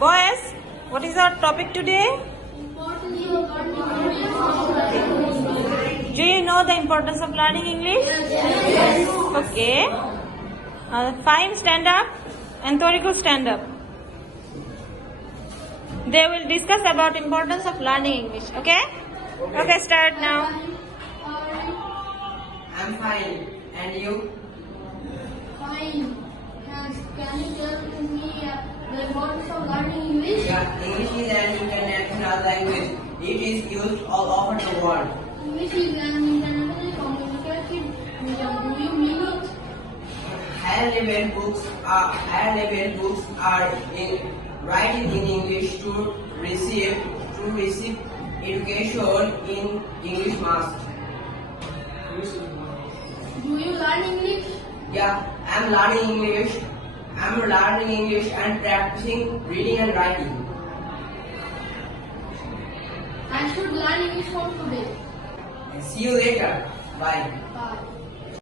Boys, what is our topic today? Do you know the importance of learning English? Yes. Okay. Fine, stand up. And Toriko, stand up. They will discuss about importance of learning English. Okay? Okay, start now. I'm fine. And you? Fine. Can you tell me the importance of learning English? Yeah, English is an international language. It is used all over the world. English is an international communication medium. Do you mean it? Higher level books are written in English to receive education in English must. Do you learn English? Yeah, I'm learning English. I'm learning English and practicing reading and writing. I should learn English from today. See you later. Bye. Bye.